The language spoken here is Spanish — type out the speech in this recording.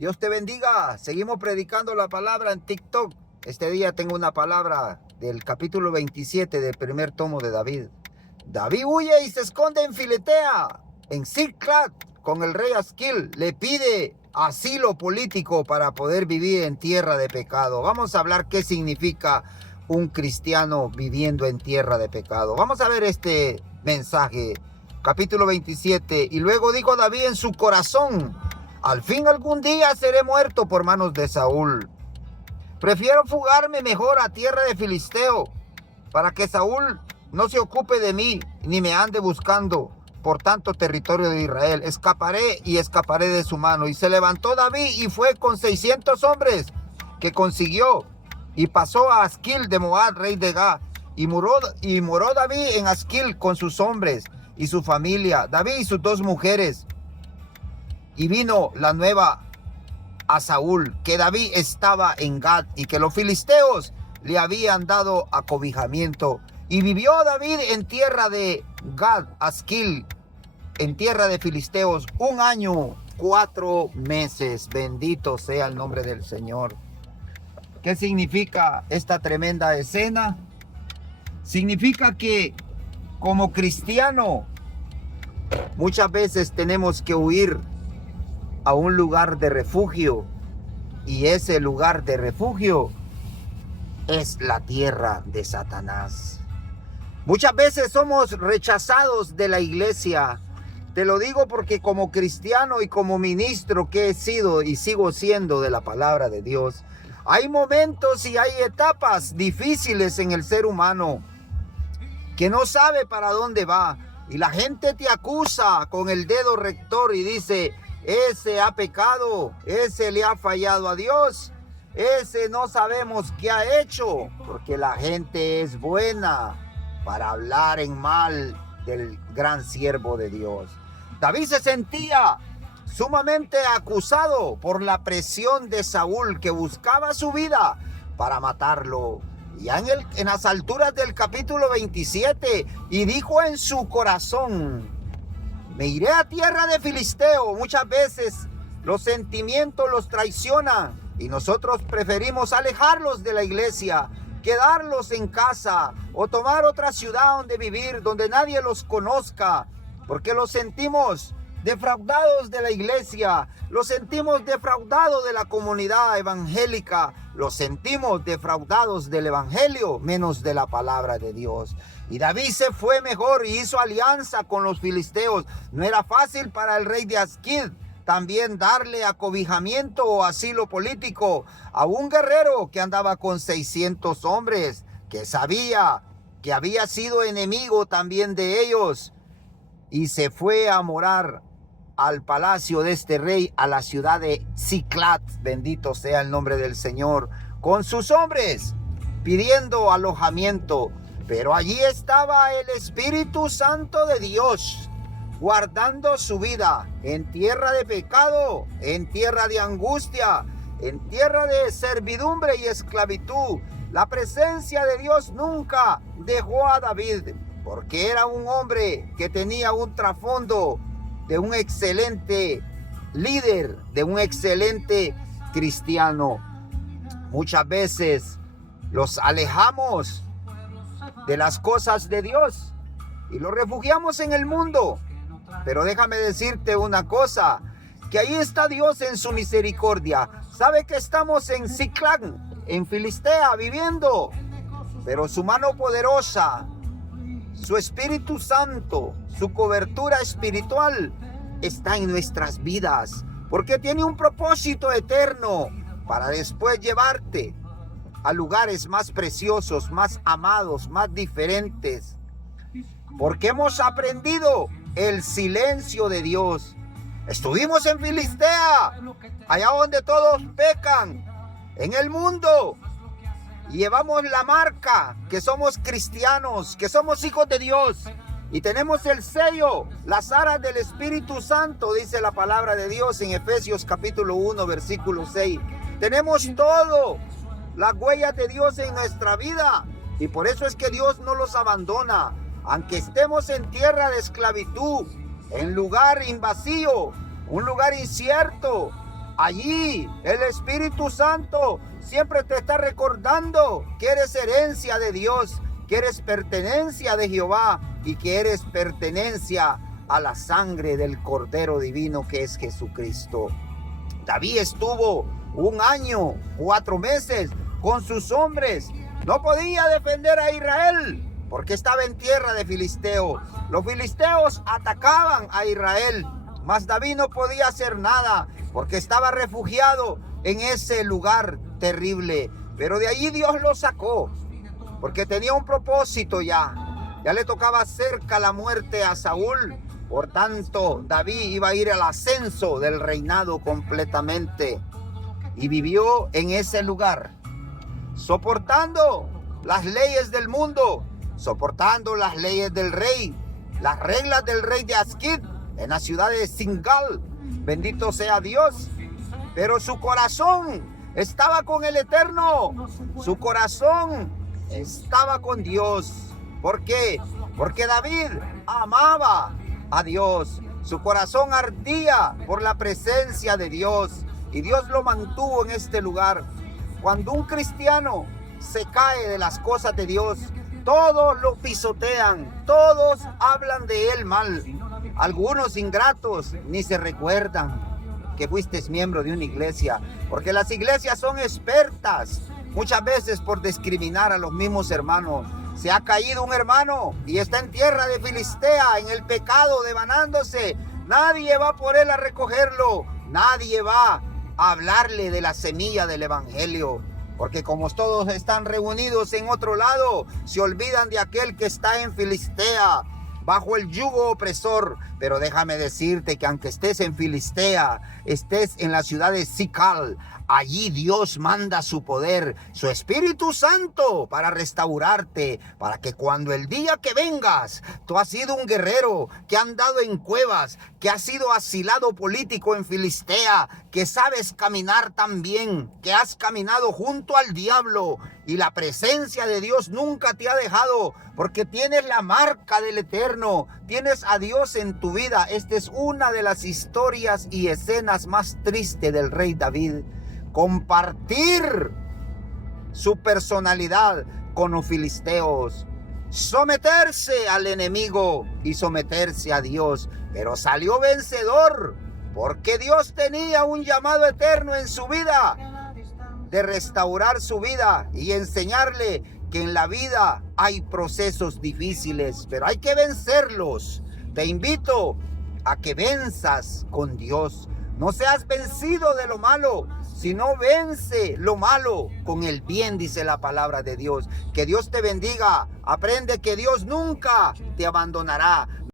Dios te bendiga. Seguimos predicando la palabra en TikTok. Este día tengo una palabra del capítulo 27 del primer tomo de David. David huye y se esconde en Filistea, en Ziklag, con el rey Asquil. Le pide asilo político para poder vivir en tierra de pecado. Vamos a hablar qué significa un cristiano viviendo en tierra de pecado. Vamos a ver este mensaje, capítulo 27. Y luego dijo David en su corazón: al fin algún día seré muerto por manos de Saúl. Prefiero fugarme mejor a tierra de Filisteo, para que Saúl no se ocupe de mí, ni me ande buscando por tanto territorio de Israel. Escaparé de su mano. Y se levantó David y fue con 600 hombres que consiguió, y pasó a Asquil de Moab, rey de Gad. Y moró David en Asquil con sus hombres y su familia, David y sus 2 mujeres. Y vino la nueva a Saúl que David estaba en Gad y que los filisteos le habían dado acobijamiento. Y vivió David en tierra de Gad, Asquil, en tierra de filisteos, 1 año, 4 meses. Bendito sea el nombre del Señor. ¿Qué significa esta tremenda escena? Significa que como cristiano muchas veces tenemos que huir a un lugar de refugio, y ese lugar de refugio es la tierra de Satanás. Muchas veces somos rechazados de la iglesia. Te lo digo porque como cristiano y como ministro que he sido y sigo siendo de la palabra de Dios, hay momentos y hay etapas difíciles en el ser humano que no sabe para dónde va, y la gente te acusa con el dedo rector y dice: ese ha pecado, ese le ha fallado a Dios, ese no sabemos qué ha hecho, porque la gente es buena para hablar en mal del gran siervo de Dios. David se sentía sumamente acusado por la presión de Saúl, que buscaba su vida para matarlo. Ya en las alturas del capítulo 27, y dijo en su corazón: me iré a tierra de Filisteo. Muchas veces los sentimientos los traicionan y nosotros preferimos alejarlos de la iglesia, quedarlos en casa o tomar otra ciudad donde vivir, donde nadie los conozca, porque los sentimos defraudados de la iglesia, los sentimos defraudados de la comunidad evangélica, los sentimos defraudados del evangelio, menos de la palabra de Dios. Y David se fue mejor y hizo alianza con los filisteos. No era fácil para el rey de Asquil también darle acobijamiento o asilo político a un guerrero que andaba con 600 hombres, que sabía que había sido enemigo también de ellos, y se fue a morar al palacio de este rey, a la ciudad de Ziklag, bendito sea el nombre del Señor, con sus hombres, pidiendo alojamiento. Pero allí estaba el Espíritu Santo de Dios, guardando su vida en tierra de pecado, en tierra de angustia, en tierra de servidumbre y esclavitud. La presencia de Dios nunca dejó a David, porque era un hombre que tenía un trasfondo de un excelente líder, de un excelente cristiano. Muchas veces los alejamos de las cosas de Dios y los refugiamos en el mundo. Pero déjame decirte una cosa, que ahí está Dios en su misericordia. Sabe que estamos en Ziklag, en Filistea, viviendo, pero su mano poderosa, su Espíritu Santo, su cobertura espiritual está en nuestras vidas, porque tiene un propósito eterno para después llevarte a lugares más preciosos, más amados, más diferentes, porque hemos aprendido el silencio de Dios. Estuvimos en Filistea, allá donde todos pecan en el mundo, y llevamos la marca que somos cristianos, que somos hijos de Dios, y tenemos el sello, las aras del Espíritu Santo, dice la palabra de Dios en Efesios capítulo 1, versículo 6. Tenemos todo, las huellas de Dios en nuestra vida, y por eso es que Dios no los abandona. Aunque estemos en tierra de esclavitud, en lugar invasivo, un lugar incierto, Allí el Espíritu Santo siempre te está recordando que eres herencia de Dios, que eres pertenencia de Jehová y que eres pertenencia a la sangre del Cordero Divino que es Jesucristo. David estuvo 1 año, 4 meses con sus hombres. No podía defender a Israel porque estaba en tierra de filisteos. Los filisteos atacaban a Israel, mas David no podía hacer nada porque estaba refugiado en ese lugar terrible. Pero de allí Dios lo sacó porque tenía un propósito ya. Ya le tocaba cerca la muerte a Saúl. Por tanto, David iba a ir al ascenso del reinado completamente. Y vivió en ese lugar, soportando las leyes del mundo, soportando las leyes del rey, las reglas del rey de Asquid, en la ciudad de Singal. Bendito sea Dios. Pero su corazón estaba con el Eterno. Su corazón estaba con Dios. ¿Por qué? Porque David amaba a Dios. Su corazón ardía por la presencia de Dios. Y Dios lo mantuvo en este lugar. Cuando un cristiano se cae de las cosas de Dios, todos lo pisotean, todos hablan de él mal. Algunos ingratos ni se recuerdan que fuiste miembro de una iglesia, porque las iglesias son expertas muchas veces por discriminar a los mismos hermanos. Se ha caído un hermano y está en tierra de Filistea, en el pecado, devanándose. Nadie va por él a recogerlo, nadie va a hablarle de la semilla del evangelio. Porque como todos están reunidos en otro lado, se olvidan de aquel que está en Filistea, bajo el yugo opresor. Pero déjame decirte que aunque estés en Filistea, estés en la ciudad de Sical, allí Dios manda su poder, su Espíritu Santo, para restaurarte, para que cuando el día que vengas, tú has sido un guerrero que ha andado en cuevas, que has sido asilado político en Filistea, que sabes caminar tan bien, que has caminado junto al diablo y la presencia de Dios nunca te ha dejado, porque tienes la marca del Eterno, tienes a Dios en tu vida. Esta es una de las historias y escenas más tristes del rey David. Compartir su personalidad con los filisteos, someterse al enemigo y someterse a Dios, pero salió vencedor porque Dios tenía un llamado eterno en su vida, de restaurar su vida y enseñarle que en la vida hay procesos difíciles, pero hay que vencerlos. Te invito a que venzas con Dios. No seas vencido de lo malo, sino vence lo malo con el bien, dice la palabra de Dios. Que Dios te bendiga. Aprende que Dios nunca te abandonará.